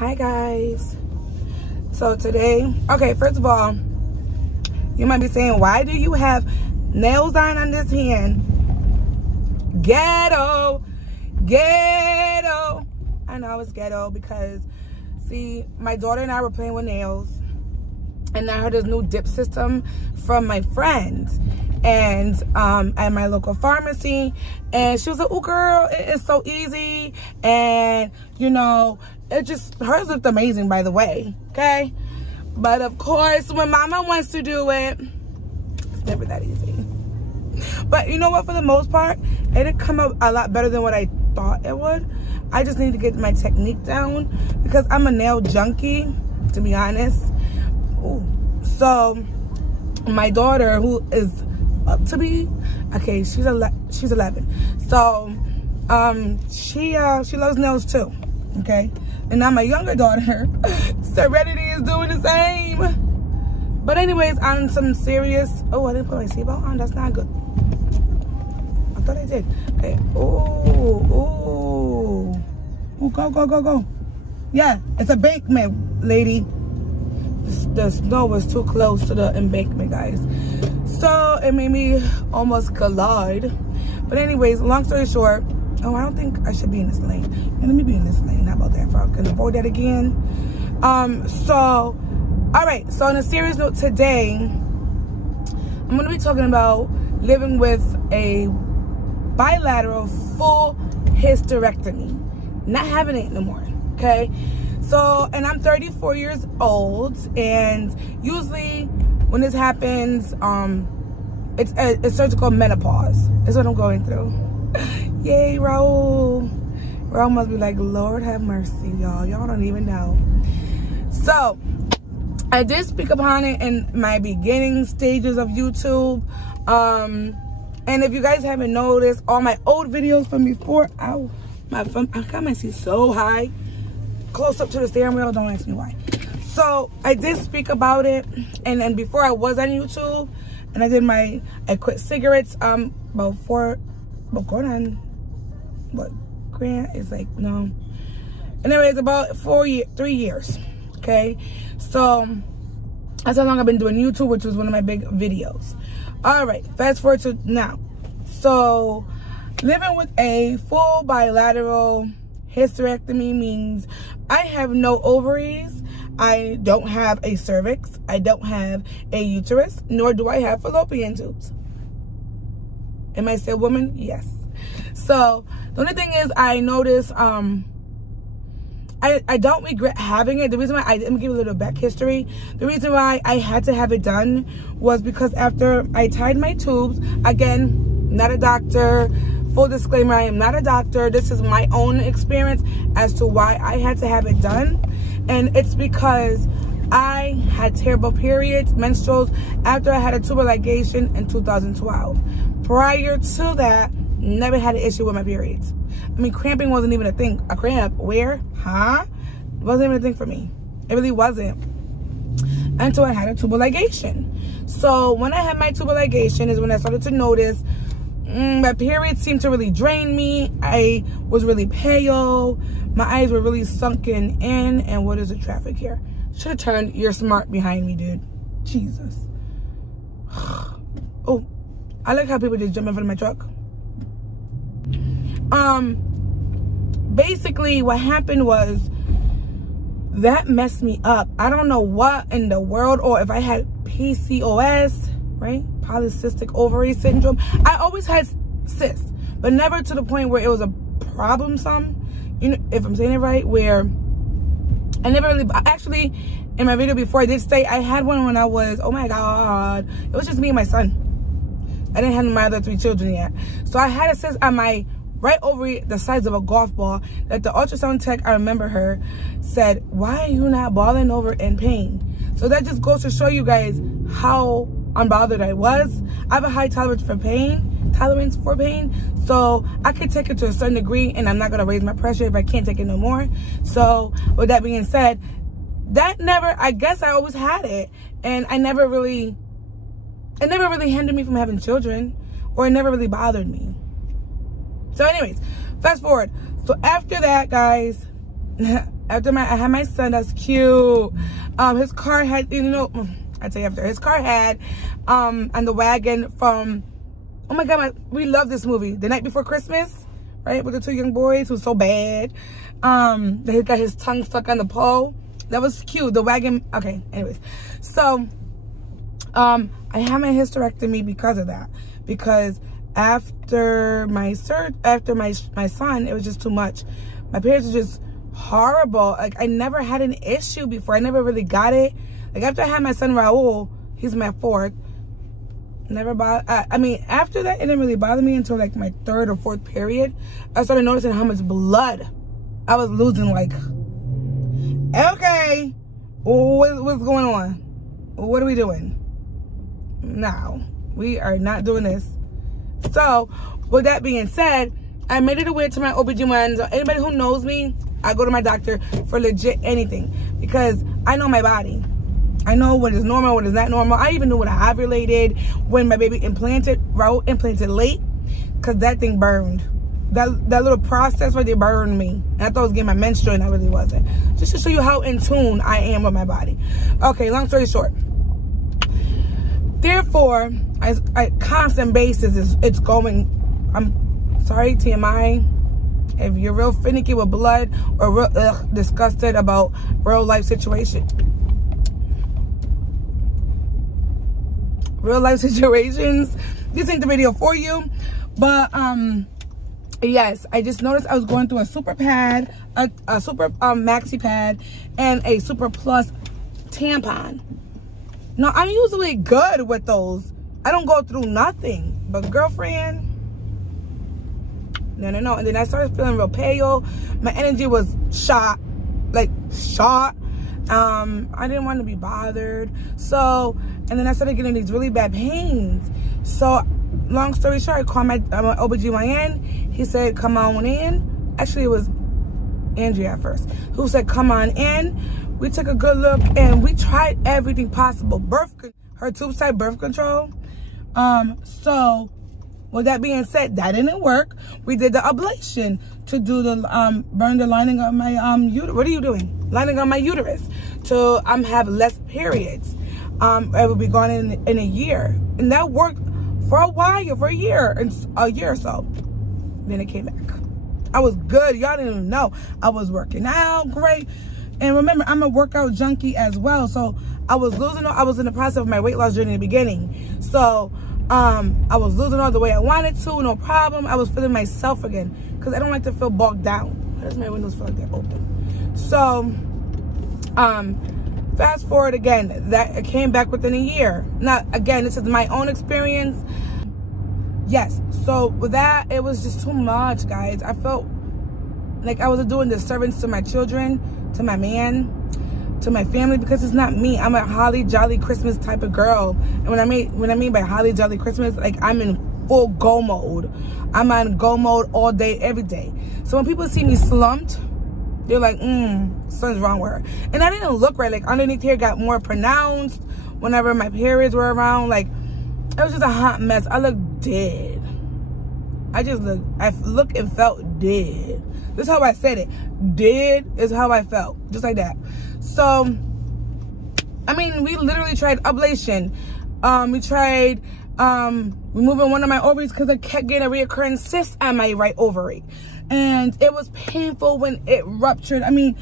Hi guys. So today, okay, first of all, you might be saying, why do you have nails on this hand? Ghetto. I know it's ghetto because, see, my daughter and I were playing with nails, and I heard this new dip system from my friends and at my local pharmacy, and she was like, oh girl, it's so easy, and you know, it just, hers looked amazing, by the way, okay? But of course, when mama wants to do it, it's never that easy. But you know what, for the most part, it did come out a lot better than what I thought it would. I just need to get my technique down because I'm a nail junkie, to be honest. Ooh. So my daughter, who is up to be, okay, she's 11. So she loves nails too, okay? And now my younger daughter, Serenity, is doing the same. But anyways, on some serious, oh, I didn't put my seatbelt on. That's not good. I thought I did. Okay. Ooh, go. Yeah, it's a embankment, lady. The snow was too close to the embankment, guys. So it made me almost collide. But anyways, long story short, oh, I don't think I should be in this lane. Let me be in this lane. How about that? If I can avoid that again. So, all right. So on a serious note today, I'm going to be talking about living with a bilateral full hysterectomy. Not having it no more, okay? So, and I'm 34 years old, and usually when this happens, it's a surgical menopause. That's what I'm going through. Yay, Raul. Raul must be like, Lord have mercy, y'all. Y'all don't even know. So, I did speak upon it in my beginning stages of YouTube. And if you guys haven't noticed, all my old videos from before, ow, I got my seat so high, close up to the steering wheel, don't ask me why. So, I did speak about it, and then before I was on YouTube, and I quit cigarettes, about going on, what, grant is like, no. Anyways, about 3 years, okay? So, that's how long I've been doing YouTube, which was one of my big videos. All right, fast forward to now. So, living with a full bilateral hysterectomy means I have no ovaries, I don't have a cervix, I don't have a uterus, nor do I have fallopian tubes. Am I still a woman? Yes. So, the only thing is, I noticed, I don't regret having it. The reason why, let me give you a little back history. The reason why I had to have it done was because after I tied my tubes, again, not a doctor, full disclaimer, I am not a doctor. This is my own experience as to why I had to have it done. And it's because I had terrible periods, menstruals, after I had a tubal ligation in 2012. Prior to that, never had an issue with my periods. I mean, cramping wasn't even a thing. A cramp, where? Huh? It wasn't even a thing for me. It really wasn't. Until I had a tubal ligation. So, when I had my tubal ligation is when I started to notice my periods seemed to really drain me. I was really pale. My eyes were really sunken in. And what is the traffic here? Should have turned. You're smart behind me, dude. Jesus. Oh, I like how people just jump in front of my truck. Basically what happened was that messed me up. I don't know what in the world, or if I had PCOS, right? Polycystic ovary syndrome. I always had cysts, but never to the point where it was a problem some, you know, if I'm saying it right, where I never really, actually in my video before I did say I had one when I was, oh my God, it was just me and my son. I didn't have my other 3 children yet. So I had a cyst on my right ovary the size of a golf ball that the ultrasound tech, I remember her, said, why are you not balling over in pain? So that just goes to show you guys how unbothered I was. I have a high tolerance for pain. So I could take it to a certain degree, and I'm not going to raise my pressure if I can't take it no more. So with that being said, that never, I guess I always had it, and it never really hindered me from having children, or it never really bothered me. So anyways, fast forward. So after that, guys, after I had my son, that's cute. His car had, you know, I tell you after, his car had on the wagon from, oh my God, we love this movie, The Night Before Christmas, right? With the two young boys who was so bad. He got his tongue stuck on the pole. That was cute. The wagon, okay, anyways. So, I had my hysterectomy because of that. Because after my son, it was just too much. My parents were just horrible. Like, I never had an issue before. I never really got it. Like, after I had my son Raul, he's my fourth. Never bothered. I mean, after that, it didn't really bother me until like my third or fourth period. I started noticing how much blood I was losing. Like, okay, what's going on? What are we doing? No, we are not doing this. So, with that being said, I made it aware to my OBGYN. So anybody who knows me, I go to my doctor for legit anything. Because I know my body. I know what is normal, what is not normal. I even knew when I ovulated, when my baby Raul implanted late. Because that thing burned. That little process right there burned me. And I thought I was getting my menstrual and I really wasn't. Just to show you how in tune I am with my body. Okay, long story short. Therefore, I constant basis, it's going, I'm sorry, TMI, if you're real finicky with blood or real disgusted about real life situations, this ain't the video for you. But yes, I just noticed I was going through a super pad, a super maxi pad, and a super plus tampon. Now, I'm usually good with those. I don't go through nothing. But girlfriend, no. And then I started feeling real pale. My energy was shot. Like, shot. I didn't want to be bothered. So, and then I started getting these really bad pains. So, long story short, I called my OBGYN. He said, come on in. Actually, it was Andrea at first, who said, come on in. We took a good look and we tried everything possible. Her tube side birth control. So with that being said, that didn't work. We did the ablation to do the burn the lining of my uterus. What are you doing? Lining of my uterus to have less periods. It would be gone in a year, and that worked for a while, for a year or so. Then it came back. I was good. Y'all didn't even know. I was working out great. And remember, I'm a workout junkie as well. So I was in the process of my weight loss journey in the beginning. So I was losing all the way I wanted to, no problem. I was feeling myself again because I don't like to feel bogged down. Why does my windows feel like they're open? So fast forward again, that it came back within a year. Now, again, this is my own experience. Yes, so with that, it was just too much, guys. I felt like I was doing disservice to my children, to my man, to my family, because it's not me. I'm a holly jolly Christmas type of girl. And when I mean by holly jolly Christmas, like I'm in full go mode. I'm on go mode all day, every day. So when people see me slumped, they're like, something's wrong with her. And I didn't look right. Like underneath here got more pronounced whenever my periods were around. Like it was just a hot mess. I looked dead. I looked and felt dead. This is how I said it. Dead is how I felt. Just like that. So, I mean, we literally tried ablation. We tried removing one of my ovaries because I kept getting a reoccurring cyst on my right ovary. And it was painful when it ruptured. I mean,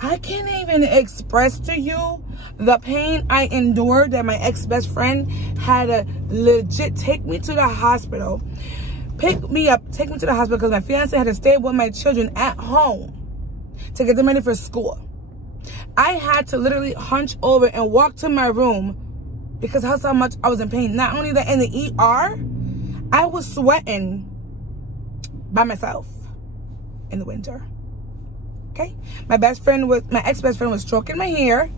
I can't even express to you the pain I endured that my ex-best friend had to legit take me to the hospital. Pick me up, take me to the hospital because my fiance had to stay with my children at home to get them ready for school. I had to literally hunch over and walk to my room because that's how much I was in pain. Not only that, in the ER, I was sweating by myself in the winter. Okay? My ex-best friend was stroking my hair.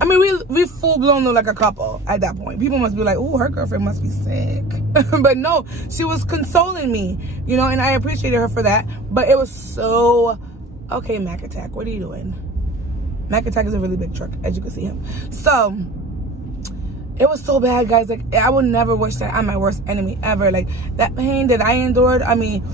I mean, we full-blown look like a couple at that point. People must be like, oh, her girlfriend must be sick. But no, she was consoling me, you know, and I appreciated her for that. But it was so, okay, Mac Attack, what are you doing? Mac Attack is a really big truck, as you can see him. So, it was so bad, guys. Like, I would never wish that on my worst enemy ever. Like, that pain that I endured, I mean,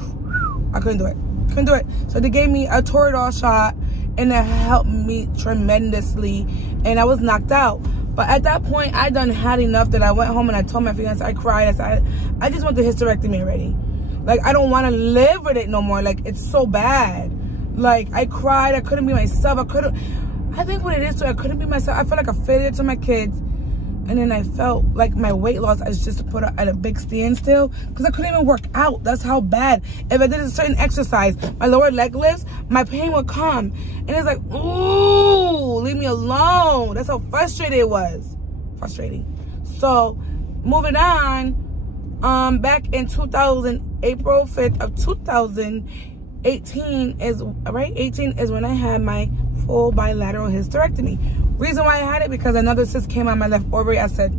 I couldn't do it. Couldn't do it. So they gave me a Toradol shot and it helped me tremendously, and I was knocked out. But at that point, I done had enough that I went home and I told my fiance, I cried. I said, I just want the hysterectomy already. Like, I don't want to live with it no more. Like, it's so bad. Like, I cried. I couldn't be myself. I think what it is, too, I couldn't be myself. I felt like a failure to my kids. And then I felt like my weight loss, I just put at a big standstill because I couldn't even work out. That's how bad. If I did a certain exercise, my lower leg lifts, my pain would come. And it's like, ooh, leave me alone. That's how frustrated it was. Frustrating. So, moving on, back in April 5th of 2018 is, right? 18 is when I had my full bilateral hysterectomy. Reason why I had it, because another cyst came on my left ovary. I said,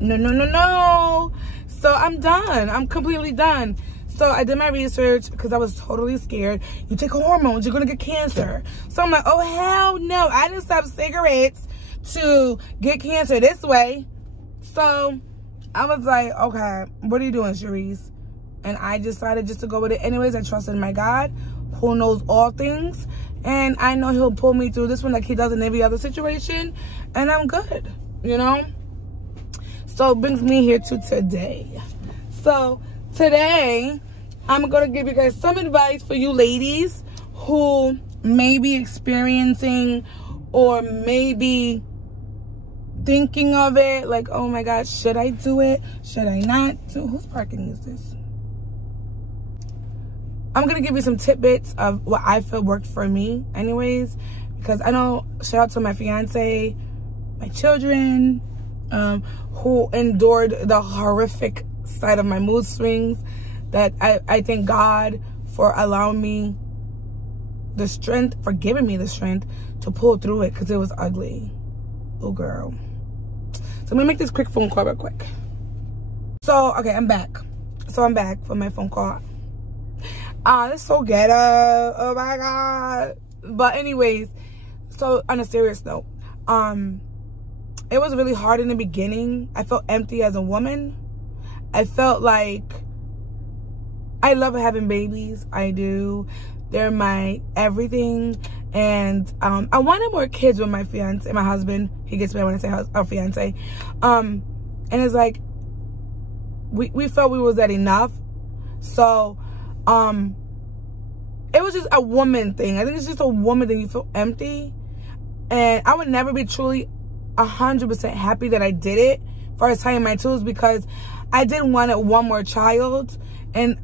no. So I'm done. I'm completely done. So I did my research because I was totally scared. You take hormones, you're going to get cancer. So I'm like, oh, hell no. I didn't stop cigarettes to get cancer this way. So I was like, okay, what are you doing, Cherise? And I decided just to go with it anyways. I trusted my God, who knows all things, and I know he'll pull me through this one like he does in every other situation, and I'm good, you know. So it brings me here to today. So today I'm gonna give you guys some advice for you ladies who may be experiencing or maybe thinking of it, like, oh my God, should I do it, should I not do? Whose parking is this? I'm going to give you some tidbits of what I feel worked for me anyways, because I know, shout out to my fiance, my children, who endured the horrific side of my mood swings, that I thank God for allowing me the strength, for giving me the strength to pull through it, because it was ugly. Oh, girl. So I'm going to make this quick phone call real quick. So, okay, I'm back. So I'm back for my phone call. It's so ghetto. Oh my God. But anyways, so on a serious note, it was really hard in the beginning. I felt empty as a woman. I felt like I love having babies. I do. They're my everything. And I wanted more kids with my fiance, my husband. He gets mad when I say our fiance. And it's like we felt we was that enough. So it was just a woman thing. I think it's just a woman thing. You feel empty. And I would never be truly 100% happy that I did it for tying my tools, because I didn't want one more child. And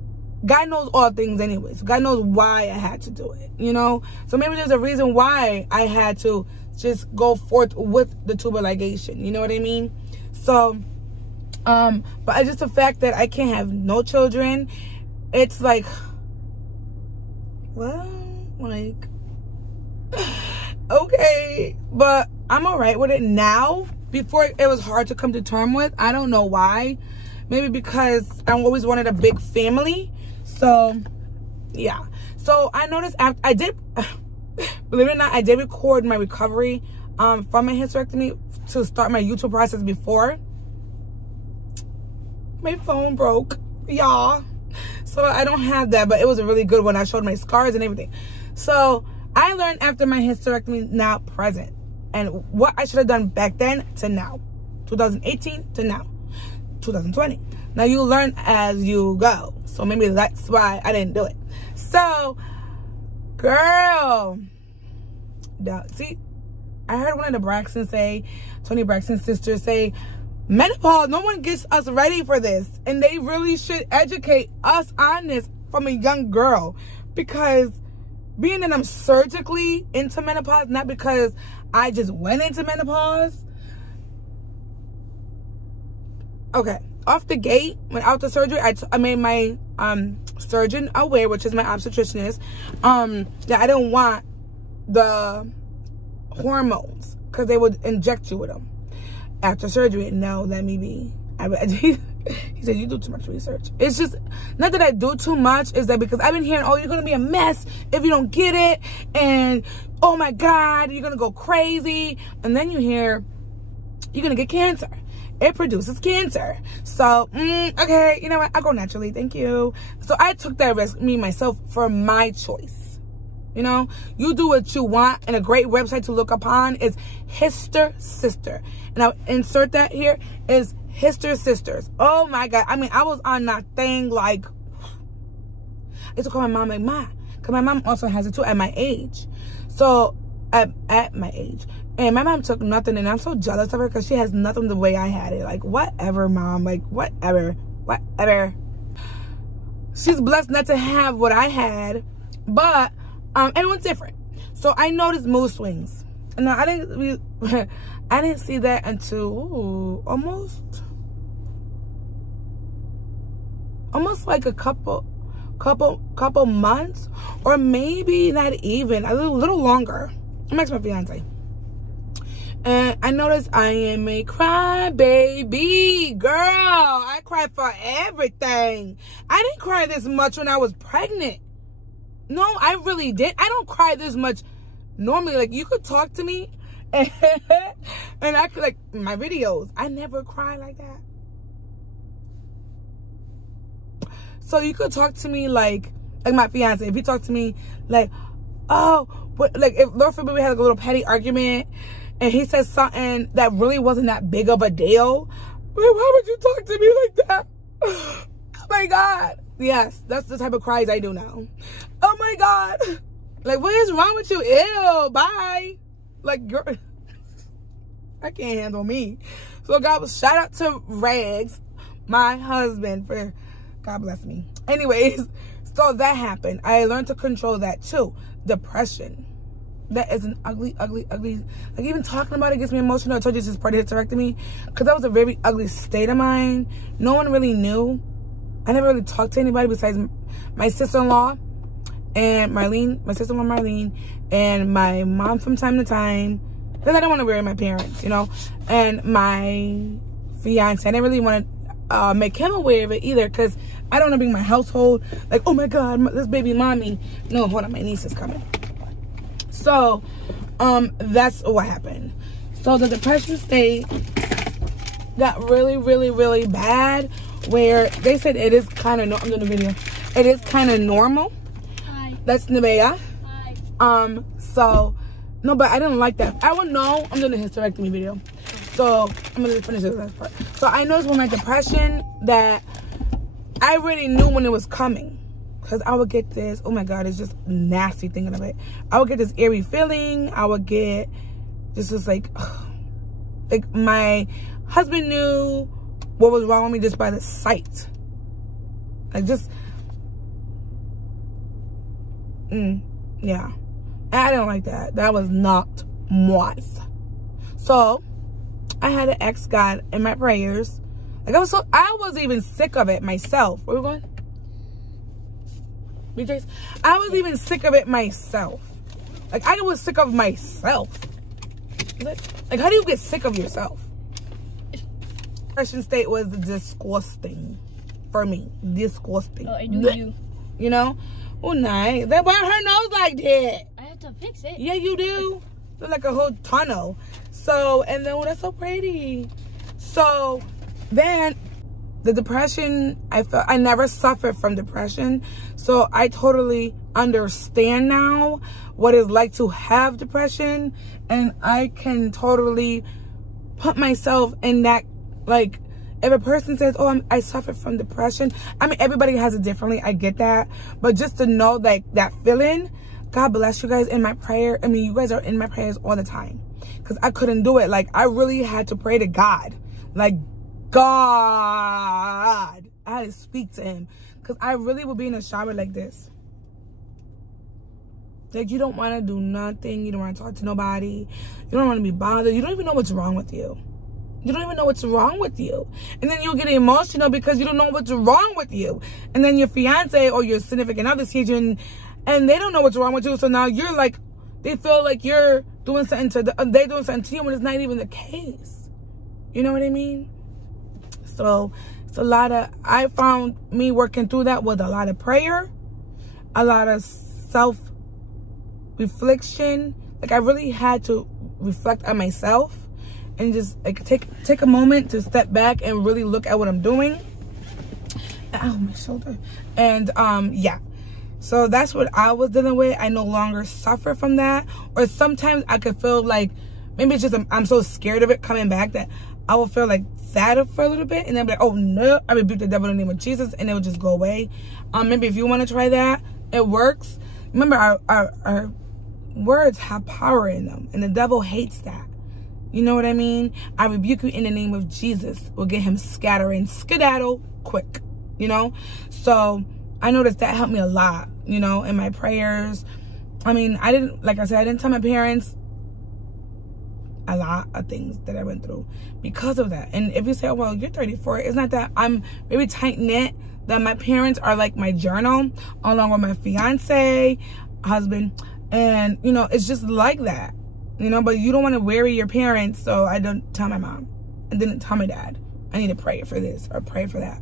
God knows all things anyways. God knows why I had to do it, you know? So maybe there's a reason why I had to just go forth with the tubal ligation. You know what I mean? So, but just the fact that I can't have no children, it's like, well, like, okay, but I'm all right with it now. Before, it was hard to come to terms with. I don't know why. Maybe because I always wanted a big family. So, yeah. So, I noticed after I did, believe it or not, I did record my recovery from my hysterectomy to start my YouTube process before. My phone broke, y'all. So I don't have that, but it was a really good one. I showed my scars and everything. So I learned after my hysterectomy, now present, and what I should have done back then to now, 2018 to now, 2020. Now you learn as you go. So maybe that's why I didn't do it. So, girl, see, I heard one of the Braxton say, Tony Braxton's sisters say, menopause, no one gets us ready for this. And they really should educate us on this from a young girl. Because being that I'm surgically into menopause, not because I just went into menopause. Okay, off the gate, when out the surgery, I made my surgeon aware, which is my obstetricianist, that I didn't want the hormones because they would inject you with them after surgery. No, let me be. He said, you do too much research. It's just, not that I do too much, is that because I've been hearing, oh, you're going to be a mess if you don't get it. And, oh my God, you're going to go crazy. And then you hear, you're going to get cancer. it produces cancer. So, okay, you know what? I'll go naturally. Thank you. So I took that risk, me, myself, for my choice. You know, you do what you want, and a great website to look upon is Hysterectomy. And I'll insert that here, is Hysterectomy. Oh my God. I mean, I was on that thing like, I used to call my mom like, Ma, because my mom also has it too at my age. So, at my age. And my mom took nothing, and I'm so jealous of her because she has nothing the way I had it. Like, whatever, Mom. Like, whatever. She's blessed not to have what I had, but everyone's different. So I noticed mood swings. And I didn't see that until almost like a couple months, or maybe not even, a little longer. I'm ex my fiance. And I noticed I am a cry baby girl. I cry for everything. I didn't cry this much when I was pregnant. No, I really did. I don't cry this much normally. Like, you could talk to me and I could, like, my videos, I never cry like that. So you could talk to me like my fiance. If he talked to me like, oh, what, like, if Lord forbid we had like a little petty argument and he says something that really wasn't that big of a deal, why would you talk to me like that? Oh my God. Yes, that's the type of cries I do now. Oh my God. Like, what is wrong with you? Ew, bye. Like, girl, I can't handle me. So God, shout out to Rags, my husband, for, God bless me. Anyways, so that happened. I learned to control that too. Depression. That is an ugly, like, even talking about it gets me emotional. I told you this is part of hysterectomy, because that was a very ugly state of mine. No one really knew. I never really talked to anybody besides my sister-in-law and Marlene, my sister-in-law Marlene, and my mom from time to time, because I don't want to worry my parents, you know, and my fiance. I didn't really want to make him aware of it either, because I don't want to bring my household, like, oh my God, this baby mommy. No, hold on, my niece is coming. So, that's what happened. So the depression state got really, really, really bad, where they said it is kind of, I'm doing a video, it is kind of normal. Hi. That's Nevaeh. Hi. So, no, but I didn't like that. I would know, I'm doing a hysterectomy video. So, I'm going to finish this last part. So, I noticed with my depression that I already knew when it was coming. Because I would get this, oh my God, it's just nasty thinking of it. I would get this eerie feeling. I would get, this was like my husband knew what was wrong with me just by the sight. Like, just, yeah. And I didn't like that. That was not wise. So, I had to ask God in my prayers. Like, I was even sick of it myself. Where are we going? BJ's? I was even sick of it myself. Like, I was sick of myself. Like, how do you get sick of yourself? Depression state was disgusting for me. Disgusting. Oh, I do you. You know? Oh, nice. That why her nose like that? I have to fix it. Yeah, you do. Look like a whole tunnel. So, and then, oh, that's so pretty. So, then, the depression, I never suffered from depression. So, I totally understand now what it's like to have depression. And I can totally put myself in that, like, if a person says, oh, I suffer from depression. I mean, everybody has it differently. I get that. But just to know, like, that feeling, God bless you guys in my prayer. I mean, you guys are in my prayers all the time. Because I couldn't do it. Like, I really had to pray to God. Like, God. I had to speak to him. Because I really would be in a shower like this. Like, you don't want to do nothing. You don't want to talk to nobody. You don't want to be bothered. You don't even know what's wrong with you. You don't even know what's wrong with you. And then you'll get emotional because you don't know what's wrong with you. And then your fiance or your significant other sees you and they don't know what's wrong with you. So now you're like, they feel like you're doing something to they're doing something to you when it's not even the case. You know what I mean? So it's a lot of, I found me working through that with a lot of prayer, a lot of self-reflection. Like, I really had to reflect on myself and just like take a moment to step back and really look at what I'm doing. Ow, my shoulder. And yeah, so that's what I was dealing with. I no longer suffer from that. Or sometimes I could feel like maybe it's just I'm so scared of it coming back that I will feel like sad for a little bit, and then be like, oh no, I rebuke the devil in the name of Jesus, and it will just go away. Maybe if you want to try that, it works. Remember, our words have power in them, and the devil hates that. You know what I mean? I rebuke you in the name of Jesus. We'll get him scattering, skedaddle quick, you know? So I noticed that helped me a lot, you know, in my prayers. I mean, like I said, I didn't tell my parents a lot of things that I went through because of that. And if you say, oh, well, you're 34, it's not that. I'm very tight-knit, that my parents are like my journal, along with my fiance, husband, and, you know, it's just like that, you know. But you don't want to worry your parents, so I don't tell my mom. I didn't tell my dad. I need to pray for this or pray for that,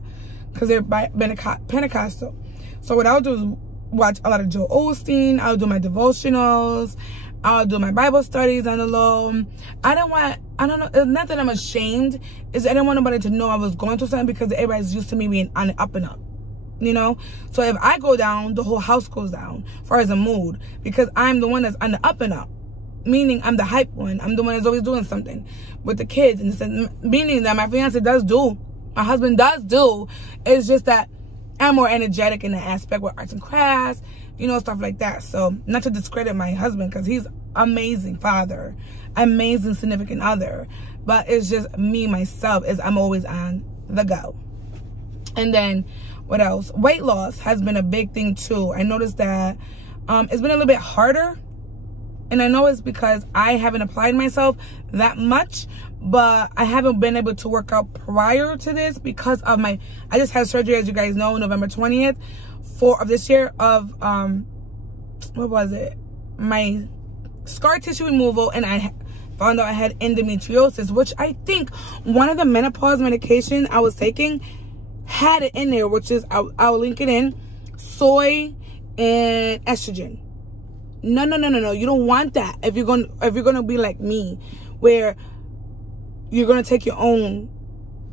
because they're Pentecostal. So what I'll do is watch a lot of Joel Osteen. I'll do my devotionals. I'll do my Bible studies on the low. I don't know, it's not that I'm ashamed. It's I don't want nobody to know I was going through something, because everybody's used to me being on the up and up, you know? So if I go down, the whole house goes down as far as a mood, because I'm the one that's on the up and up. Meaning I'm the hype one. I'm the one that's always doing something with the kids. And meaning that my fiance does do, my husband does do. It's just that I'm more energetic in that aspect with arts and crafts, you know, stuff like that. So not to discredit my husband, because he's amazing father, amazing significant other, but it's just me, myself, is I'm always on the go. And then what else? Weight loss has been a big thing too. I noticed that it's been a little bit harder, and I know it's because I haven't applied myself that much, but I haven't been able to work out prior to this because of I just had surgery, as you guys know, November 20th of this year, of what was it, my scar tissue removal, and I found out I had endometriosis, which I think one of the menopause medication I was taking had it in there, which is I'll link it in, soy and estrogen. No, you don't want that if you're gonna be like me, where you're gonna take your own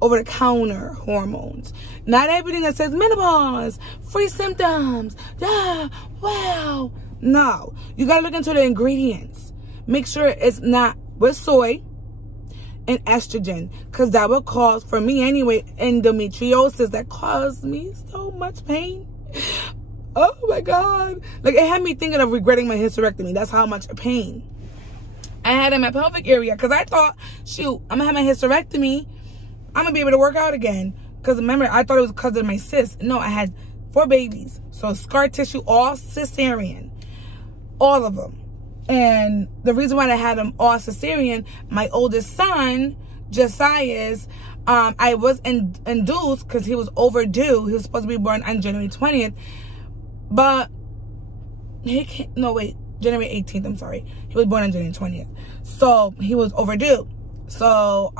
over-the-counter hormones. Not everything that says menopause, free symptoms, wow. No, you gotta look into the ingredients. Make sure it's not with soy and estrogen, because that will cause, for me anyway, endometriosis that caused me so much pain. Oh my God. Like, it had me thinking of regretting my hysterectomy. That's how much pain I had in my pelvic area, because I thought, shoot, I'm gonna have my hysterectomy, I'm gonna be able to work out again. Because remember, I thought it was because of my cyst. No, I had 4 babies, so scar tissue, all cesarean, all of them. And the reason why I had them all cesarean, my oldest son, Josiah's, I was induced because he was overdue. He was supposed to be born on January 20th, but he can't, no wait, January 18th, I'm sorry. He was born on January 20th. So he was overdue. So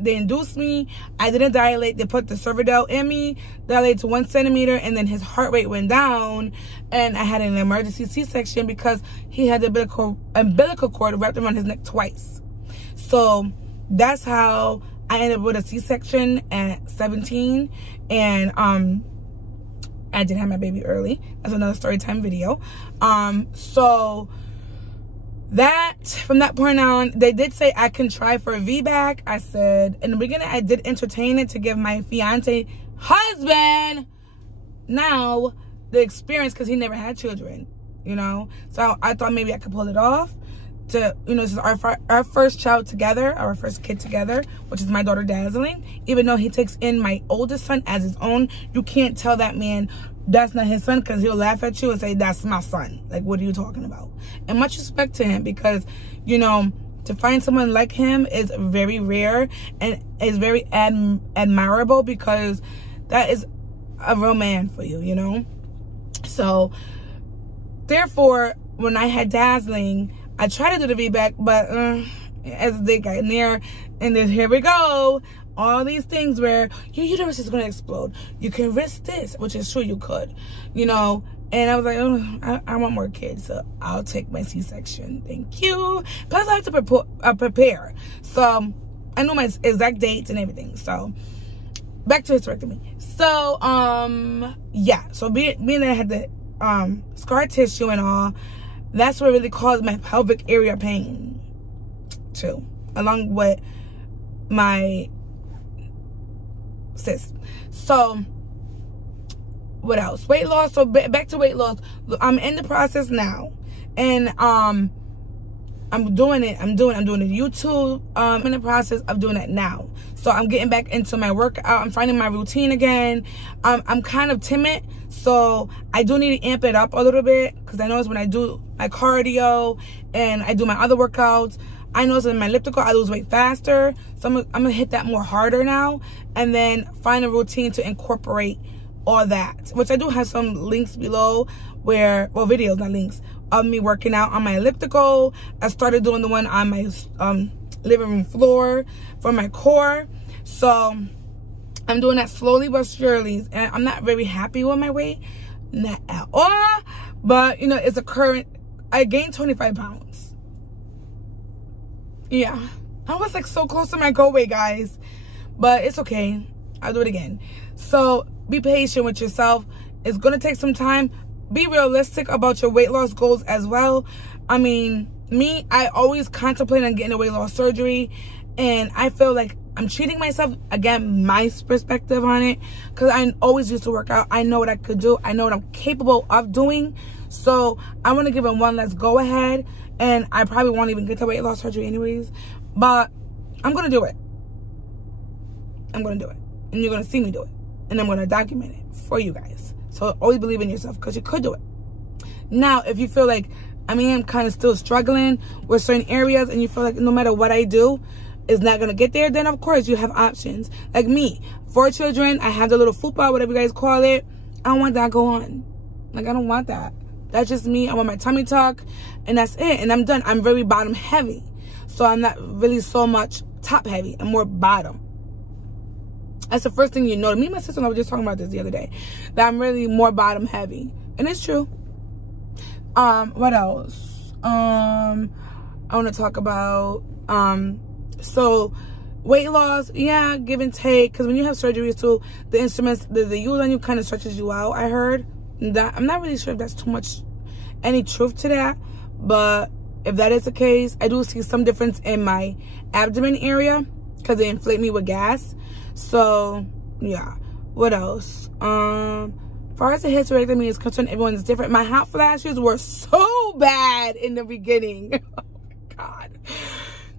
they induced me. I didn't dilate. They put the cervidil in me, dilated to 1 centimeter, and then his heart rate went down, and I had an emergency C-section because he had the umbilical cord wrapped around his neck twice. So that's how I ended up with a C-section at 17, and I did have my baby early. That's another story time video. So that, from that point on, they did say I can try for a VBAC. I said, in the beginning, I did entertain it to give my fiance husband now the experience, because he never had children, you know. So I thought maybe I could pull it off to, you know, this is our first child together, our first kid together, which is my daughter Dazzling. Even though he takes in my oldest son as his own, you can't tell that man that's not his son, because he'll laugh at you and say, that's my son. Like, what are you talking about? And much respect to him, because, you know, to find someone like him is very rare and is very admirable, because that is a real man for you, you know. So therefore, when I had Dazzling, I tried to do the VBAC, but as they got near, and then here we go, all these things where your uterus is going to explode. You can risk this, which is true, you could, you know, And I was like, oh, I want more kids, so I'll take my C-section. Thank you. Plus, I have to prepare. So, I know my exact dates and everything. So, back to hysterectomy. So, yeah. So, being that I had the scar tissue and all, that's what really caused my pelvic area pain, too. Along with my cyst. So, what else? Weight loss. So back to weight loss. I'm in the process now, and I'm doing it. I'm doing it YouTube. I'm in the process of doing it now. So I'm getting back into my workout. I'm finding my routine again. I'm kind of timid, so I do need to amp it up a little bit, because I notice when I do my cardio and I do my other workouts, I notice in my elliptical I lose weight faster. So I'm gonna hit that more harder now, and then find a routine to incorporate all that, which I do have some links below where, well, videos, not links, of me working out on my elliptical. I started doing the one on my living room floor for my core. So I'm doing that slowly but surely, and I'm not very happy with my weight, not at all. But you know, it's a current. I gained 25 pounds. Yeah, I was like so close to my goal weight, guys, but it's okay. I'll do it again. So be patient with yourself. It's gonna take some time. Be realistic about your weight loss goals as well. I mean, me, I always contemplate on getting a weight loss surgery, and I feel like I'm treating myself, again, my perspective on it, because I always used to work out. I know what I could do. I know what I'm capable of doing. So I want to give it one last go ahead, and I probably won't even get the weight loss surgery anyways, but I'm gonna do it. I'm gonna do it, and you're gonna see me do it, and I'm gonna document it for you guys. So always believe in yourself, because you could do it. Now, if you feel like, I mean, I'm kind of still struggling with certain areas, and you feel like no matter what I do, it's not going to get there, then of course you have options. Like me, 4 children, I have the little fupa, whatever you guys call it. I don't want that to go on. Like, I don't want that. That's just me. I want my tummy tuck, and that's it. And I'm done. I'm very bottom heavy. So I'm not really so much top heavy. I'm more bottom. That's the first thing you know. Me and my sister and I were just talking about this the other day, that I'm really more bottom heavy. And it's true. What else? I want to talk about, so weight loss, yeah, give and take. Because when you have surgeries too, the instruments that they use on you kind of stretches you out, I heard. That, I'm not really sure if that's too much, any truth to that. But if that is the case, I do see some difference in my abdomen area, because they inflate me with gas. So, yeah. What else? As far as the hysterectomy is concerned, everyone's different. My hot flashes were so bad in the beginning. Oh, my God.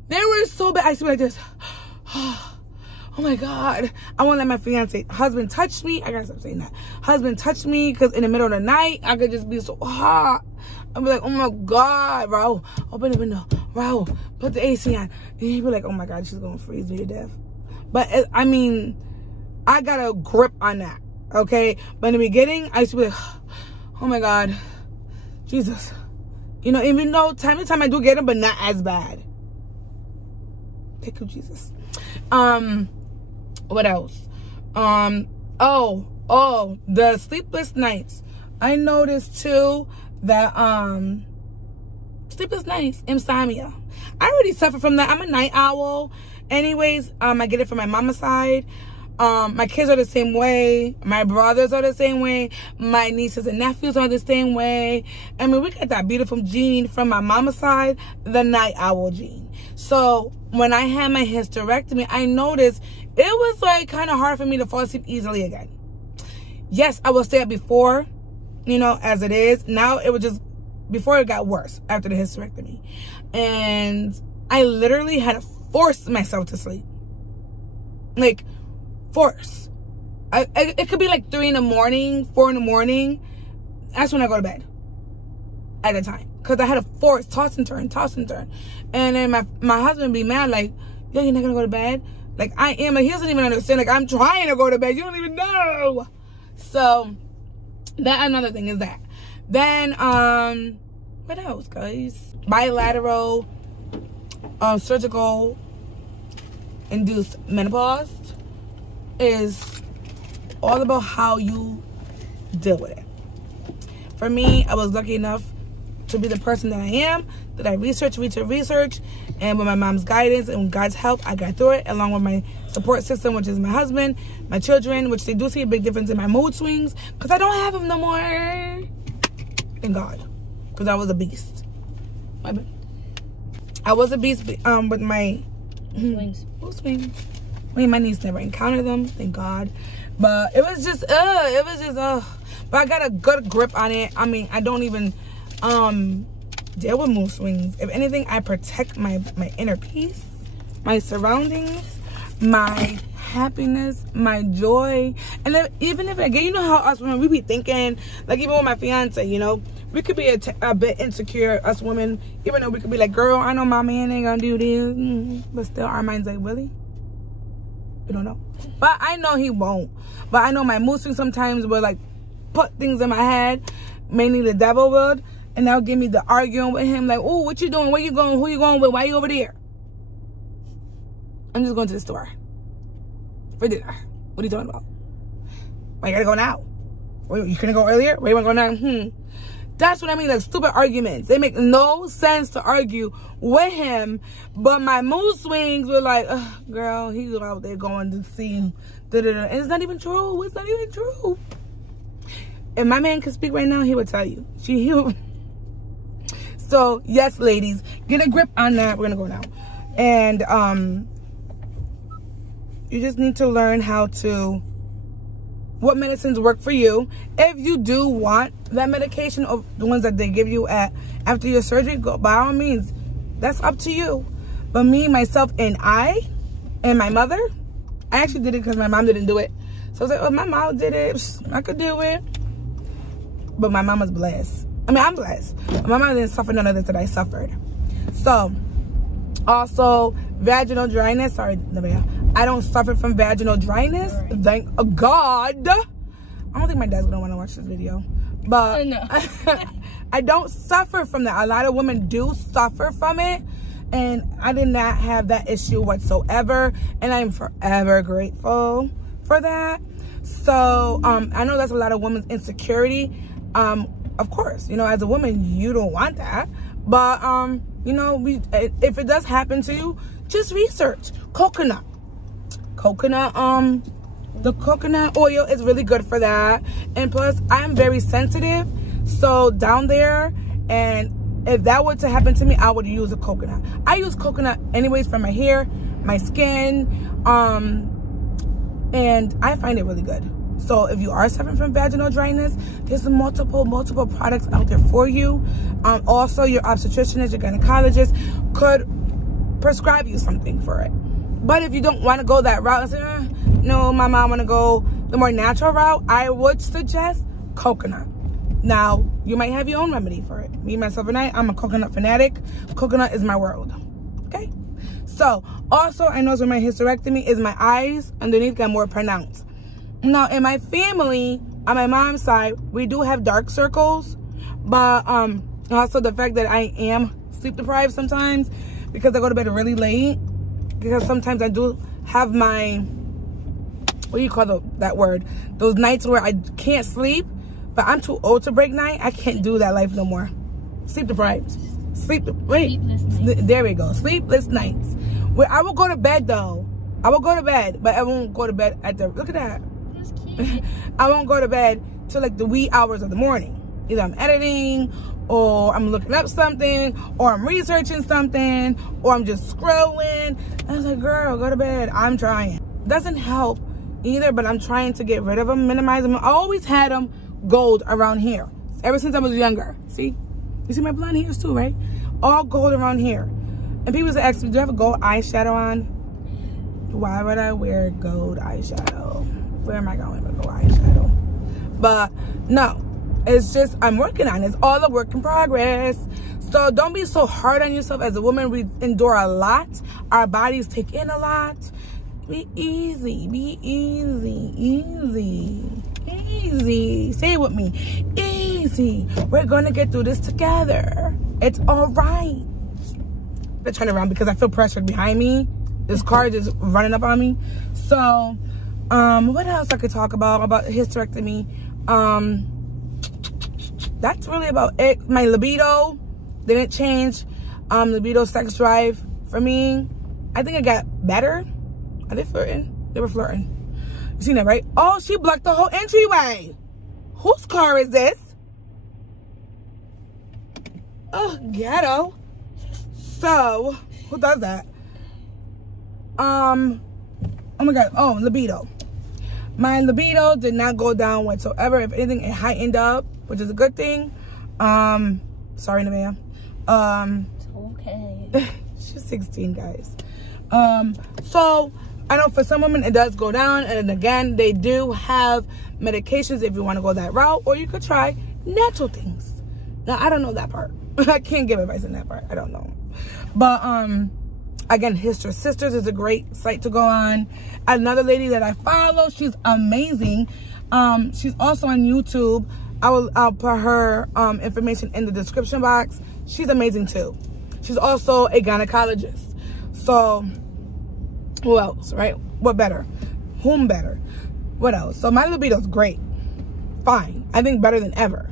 They were so bad. I used to be like this. Oh, my God. I won't let my husband touch me. I gotta stop saying that. Husband touch me, because in the middle of the night, I could just be so hot. I'd be like, oh, my God, Raul, open the window. Raul, put the AC on. And he'd be like, oh, my God, she's going to freeze me to death. But, I mean, I got a grip on that, okay? But in the beginning, I used to be like, oh, my God, Jesus. You know, even though time to time I do get them, but not as bad. Thank you, Jesus. What else? Oh, the sleepless nights. I noticed, too, that, sleepless nights, insomnia. I already suffer from that. I'm a night owl. Anyways, I get it from my mama's side. My kids are the same way. My brothers are the same way. My nieces and nephews are the same way. I mean, we got that beautiful gene from my mama's side, the night owl gene. So when I had my hysterectomy, I noticed it was like kind of hard for me to fall asleep easily again. Yes, I would stay up before, you know, as it is. Now it was just, before it got worse after the hysterectomy. And I literally had to force myself to sleep. Like, force. It could be like 3 in the morning, 4 in the morning. That's when I go to bed at the time, because I had to force, toss and turn. And then my husband be mad, like, yo, you're not gonna go to bed? Like, I am. Like, he doesn't even understand. Like, I'm trying to go to bed. You don't even know. So that, another thing is that. Then what else, guys? Bilateral surgical induced menopause is all about how you deal with it. for me, I was lucky enough to be the person that I am, that I research, and with my mom's guidance and God's help, I got through it, along with my support system, which is my husband, my children, which they do see a big difference in my mood swings, because I don't have them no more. Thank God, because I was a beast. I was a beast with my mood swings. I mean, my niece never encountered them, thank God. But it was just, but I got a good grip on it. I mean, I don't even deal with mood swings. If anything, I protect my inner peace, my surroundings, my happiness, my joy. And even if, again, you know how us women, we be thinking, like even with my fiance, you know, we could be a bit insecure, us women, even though we could be like, girl, I know my man ain't gonna do this, but still our mind's like, really? We don't know. But I know he won't. But I know my mood swings sometimes will like put things in my head, mainly the devil would, and that'll give me the arguing with him, like, oh, what you doing? Where you going? Who you going with? Why you over there? I'm just going to the store for dinner. What are you talking about? Why you gotta go now? You couldn't go earlier? Where you wanna go now? That's what I mean, like stupid arguments. They make no sense to argue with him, but my mood swings were like, girl, he's out there going to see him. And it's not even true. It's not even true. If my man could speak right now, he would tell you. So, yes, ladies, get a grip on that. We're going to go now. And you just need to learn what medicines work for you. If you do want that medication, or the ones that they give you after your surgery, go by all means. That's up to you. But me, myself, and my mother, I actually did it because my mom didn't do it. So I was like, oh, my mom did it. I could do it. But my mama's blessed. I mean, I'm blessed. My mom didn't suffer none of this that I suffered. So, also, vaginal dryness. Sorry, I don't suffer from vaginal dryness. Right. Thank God. I don't think my dad's going to want to watch this video. But no. I don't suffer from that. A lot of women do suffer from it. And I did not have that issue whatsoever. And I'm forever grateful for that. So, I know that's a lot of women's insecurity. Of course, you know, as a woman, you don't want that. But, you know, if it does happen to you, just research. Coconut. The coconut oil is really good for that. And plus, I am very sensitive. So, down there, and if that were to happen to me, I would use a coconut. I use coconut anyways for my hair, my skin, and I find it really good. So if you are suffering from vaginal dryness, there's multiple products out there for you. Also, your obstetricianist, your gynecologist could prescribe you something for it. But if you don't want to go that route and say, no, my mom want to go the more natural route, I would suggest coconut. Now, you might have your own remedy for it. Me, myself, and I'm a coconut fanatic. Coconut is my world. Okay? So, also, I noticed with my hysterectomy is my eyes underneath got more pronounced. Now, in my family, on my mom's side, we do have dark circles. But also the fact that I am sleep deprived sometimes because I go to bed really late. Because sometimes I do have my, what do you call that word? Those nights where I can't sleep. But I'm too old to break night. I can't do that life no more. Sleep deprived. There we go. Sleepless nights. Where I will go to bed though. I will go to bed, but I won't go to bed look at that. That's cute. I won't go to bed till like the wee hours of the morning. Either I'm editing, or I'm looking up something, or I'm researching something, or I'm just scrolling. I was like, girl, go to bed. I'm trying. Doesn't help either, but I'm trying to get rid of them, minimize them. I always had them gold around here ever since I was younger. See, you see my blonde hairs too, right? All gold around here. And people say, ask me, do you have a gold eyeshadow on? Why would I wear gold eyeshadow? Where am I going with gold eyeshadow? But no, it's just I'm working on it. It's all a work in progress. So don't be so hard on yourself. As a woman, we endure a lot. Our bodies take in a lot. Be easy. Be easy. Easy. Easy. Say it with me. Easy. We're gonna get through this together. It's all right. I'm turning around because I feel pressured behind me. This car is running up on me. So, what else I could talk about hysterectomy? that's really about it. My libido didn't change. Libido, sex drive for me, I think it got better. Are they flirting? They were flirting. You seen that, right? Oh, she blocked the whole entryway. Whose car is this? Oh, ghetto. So, who does that? Oh my God. Oh, libido. My libido did not go down whatsoever. If anything, it heightened up, which is a good thing. Sorry, Nevaeh. It's okay. She's 16, guys. So I know for some women it does go down, and again, they do have medications if you want to go that route, or you could try natural things. Now, I don't know that part. I can't give advice on that part. I don't know. But again, Hysterectomy is a great site to go on. Another lady that I follow, she's amazing. She's also on YouTube. I'll put her information in the description box. She's amazing too. She's also a gynecologist. So who else, right? What better? Whom better? What else? So my libido's great. Fine. I think better than ever.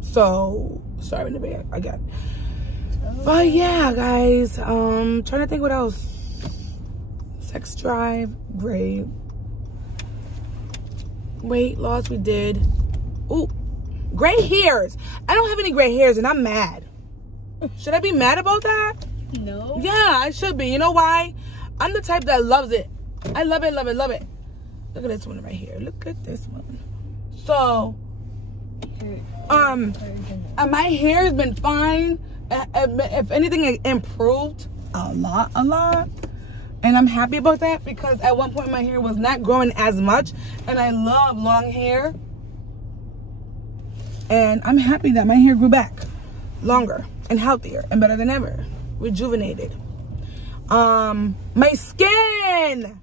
So sorry, Nevaeh, again. But yeah, guys, trying to think what else. Sex drive, great. Weight loss, we did. Ooh, gray hairs. I don't have any gray hairs and I'm mad. Should I be mad about that? No. Yeah, I should be. You know why? I'm the type that loves it. I love it, love it, love it. Look at this one right here. Look at this one. So, my hair has been fine. If anything, it improved a lot. And I'm happy about that because at one point my hair was not growing as much. And I love long hair. And I'm happy that my hair grew back longer and healthier and better than ever. Rejuvenated. My skin.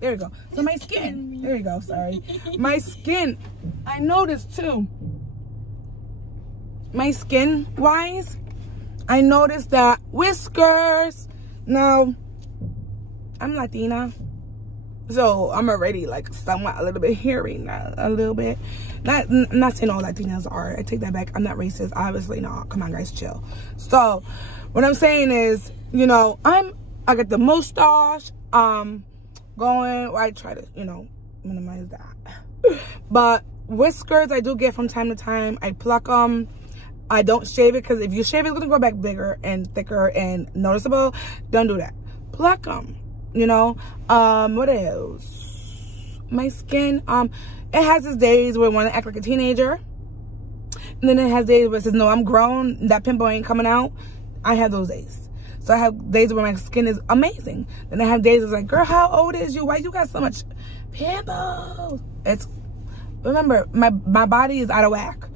There we go. So my skin. There we go. Sorry. My skin. I noticed too. My skin wise, I noticed that whiskers. Now, I'm Latina, so I'm already like somewhat a little bit hairy, not a little bit. I'm not saying all Latinas are. I take that back. I'm not racist, obviously. No, come on, guys, chill. So, what I'm saying is, you know, I got the mustache. Going. I try to, you know, minimize that. But whiskers, I do get from time to time. I pluck them. I don't shave it because if you shave it, it's gonna grow back bigger and thicker and noticeable. Don't do that. Pluck them. You know. What else? My skin. It has its days where I want to act like a teenager, and then it has days where it says, "No, I'm grown. That pimple ain't coming out." I have those days. So I have days where my skin is amazing. Then I have days it's like, "Girl, how old is you? Why you got so much pimples?" Remember, my body is out of whack.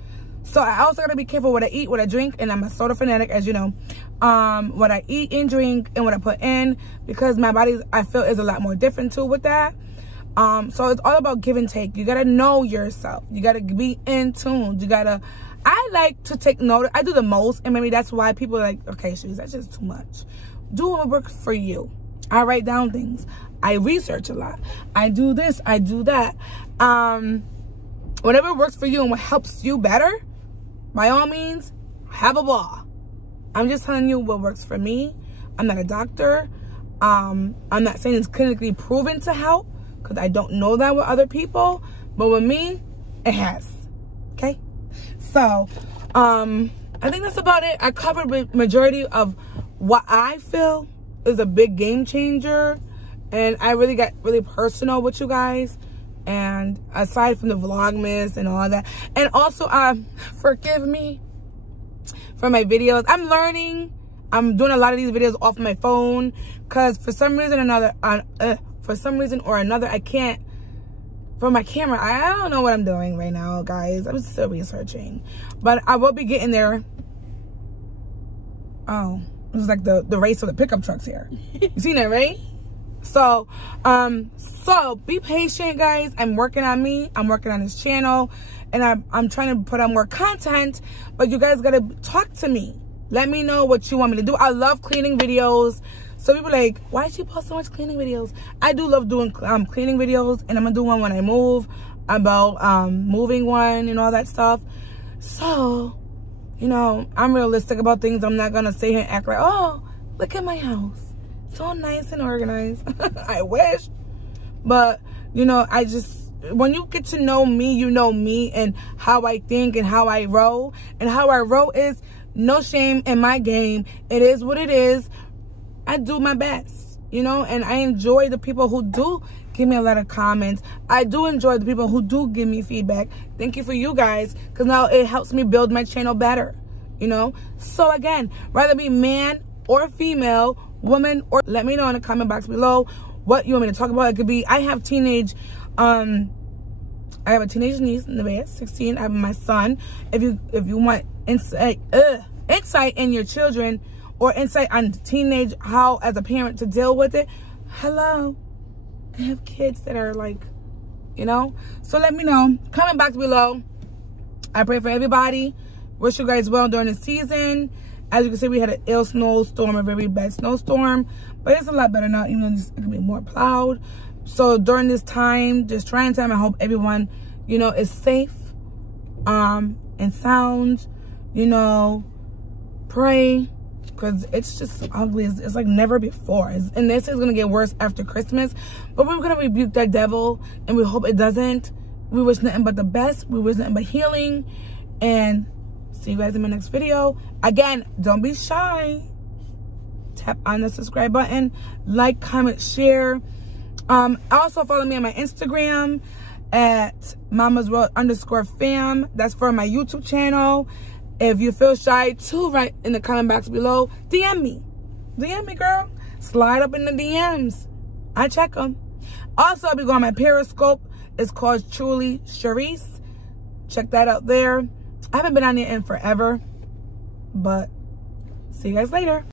So I also gotta be careful what I eat, what I drink, and I'm a soda fanatic, as you know. What I eat and drink and what I put in, because my body, I feel, is a lot more different too with that. So it's all about give and take. You gotta know yourself. You gotta be in tune. I like to take note. I do the most, and maybe that's why people are like, okay, Sharice, that's just too much. Do what works for you. I write down things. I research a lot. I do this. I do that. Whatever works for you and what helps you better, by all means, have a ball. I'm just telling you what works for me. I'm not a doctor. I'm not saying it's clinically proven to help, because I don't know that with other people. But with me, it has. Okay? So, I think that's about it. I covered the majority of what I feel is a big game changer. And I really got really personal with you guys. And aside from the Vlogmas and all that. And also, forgive me for my videos. I'm learning. I'm doing a lot of these videos off my phone. Because for some reason or another, I can't. For my camera, I don't know what I'm doing right now, guys. I'm still researching. But I will be getting there. Oh, it was like the race of the pickup trucks here. You seen that, right? So be patient, guys. I'm working on me. I'm working on this channel. And I'm trying to put out more content. But you guys got to talk to me. Let me know what you want me to do. I love cleaning videos. So people are like, why does she post so much cleaning videos? I do love doing cleaning videos. And I'm going to do one when I move. About moving one and all that stuff. So, you know, I'm realistic about things. I'm not gonna sit here and act like, oh, look at my house, so nice and organized. I wish. But, you know, I just, when you get to know me, you know me and how I think and how I roll. And how I roll is no shame in my game. It is what it is. I do my best, you know, and I enjoy the people who do give me a lot of comments. I do enjoy the people who do give me feedback. Thank you for you guys, because now it helps me build my channel better, you know. So again, rather be man or female, woman, or let me know in the comment box below what you want me to talk about. It could be, I have a teenage niece in the bed, 16. I have my son. If you want insight in your children, or insight on teenage, how as a parent to deal with it, hello, I have kids that are like, you know. So let me know, comment box below. I pray for everybody. Wish you guys well during the season. As you can see, we had an ill snowstorm, a very bad snowstorm, but it's a lot better now, even though it's gonna be more plowed. So during this time, this trying time, I hope everyone, you know, is safe and sound. You know, pray, because it's just ugly. It's like never before. And this is gonna get worse after Christmas, but we're gonna rebuke that devil, and we hope it doesn't. We wish nothing but the best. We wish nothing but healing, and see you guys in my next video. Again, don't be shy. Tap on the subscribe button, like, comment, share. Also follow me on my Instagram at mamasworld_fam. That's for my YouTube channel. If you feel shy to write in the comment box below, DM me. DM me, girl. Slide up in the DMs. I check them. Also, I'll be going on my Periscope. It's called Truly Charisse. Check that out there. I haven't been on it in forever, but see you guys later.